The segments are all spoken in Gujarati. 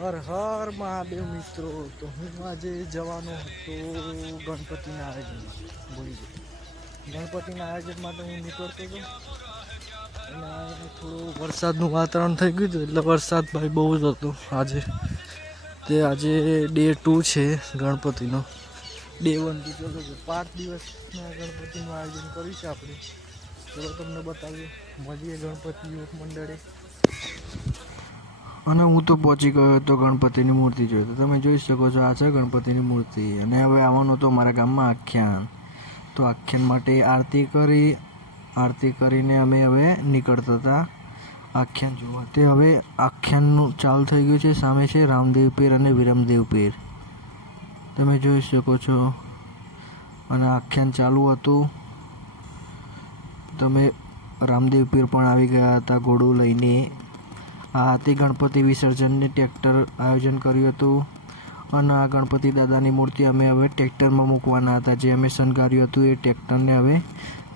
હર હર મહાદેવ મિત્રો. તો હું આજે જવાનો હતો ગણપતિના આયોજનમાં. ભૂલી ગયો, ગણપતિના આયોજન માટે હું નીકળતો હતો અને થોડું વરસાદનું વાતાવરણ થઈ ગયું હતું, એટલે વરસાદ ભાઈ બહુ જ હતો આજે. આજે ડે 2 છે ગણપતિનો. ડે 1 થી ચલો 5 દિવસના ગણપતિનું આયોજન કર્યું છે આપણે. ચલો તમને બતાવીએ, મળીએ ગણપતિ યુવક મંડળે. અને હું તો પહોંચી ગયો હતો ગણપતિની મૂર્તિ જોઈ. તો તમે જોઈ શકો છો, આ છે ગણપતિની મૂર્તિ. અને હવે આવવાનું હતું અમારા ગામમાં આખ્યાન. તો આખ્યાન માટે આરતી કરીને અમે હવે નીકળતા હતા આખ્યાન જોવા. તે હવે આખ્યાનનું ચાલુ થઈ ગયું છે. સામે છે રામદેવ પીર અને વિરમદેવ પીર, તમે જોઈ શકો છો. અને આખ્યાન ચાલુ હતું. તમે રામદેવ પીર પણ આવી ગયા હતા ઘોડું લઈને. આ તે ગણપતિ વિસર્જનને ટ્રેક્ટર આયોજન કર્યું હતું. અને આ ગણપતિ દાદાની મૂર્તિ અમે હવે ટ્રેક્ટરમાં મૂકવાના હતા. જે અમે શણગાર્યું હતું એ ટ્રેક્ટરને હવે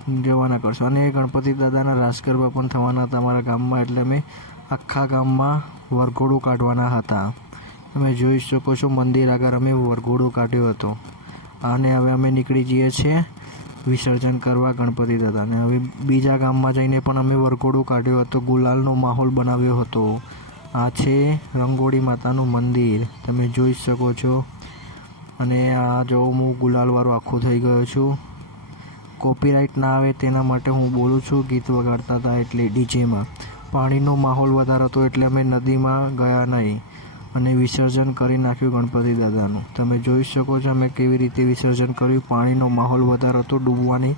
રવાના કરશું. અને ગણપતિ દાદાના રાસ ગરબા પણ થવાના હતા અમારા ગામમાં, એટલે અમે આખા ગામમાં વરઘોડું કાઢવાના હતા. તમે જોઈ શકો છો, મંદિર આગળ અમે વરઘોડું કાઢ્યો હતો. અને હવે અમે નીકળી જઈએ છીએ વિસર્જન કરવા ગણપતિ દાદાને. હવે બીજા ગામમાં જઈને પણ અમે વરઘોડું કાઢ્યો હતો, ગુલાલનો માહોલ બનાવ્યો હતો. આ છે રંગોળી માતાનું મંદિર, તમે જોઈ શકો છો. અને આ જો હું ગુલાલવાળો આખો થઈ ગયો છું. કોપીરાઇટ ના આવે તેના માટે હું બોલું છું. ગીત વગાડતા હતા એટલે ડીજેમાં. પાણીનો માહોલ વધારે હતો એટલે અમે નદીમાં ગયા નહીં અને વિસર્જન કરી નાખ્યું ગણપતિ દાદાનું. તમે જોઈ શકો છો અમે કેવી રીતે વિસર્જન કર્યું. પાણીનો માહોલ વધારે હતો, ડૂબવાની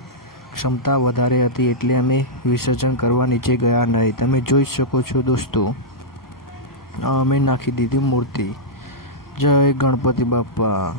ક્ષમતા વધારે હતી એટલે અમે વિસર્જન કરવા નીચે ગયા નહીં. તમે જોઈ શકો છો દોસ્તો, અમે નાખી દીધી મૂર્તિ. જય ગણપતિ બાપ્પા.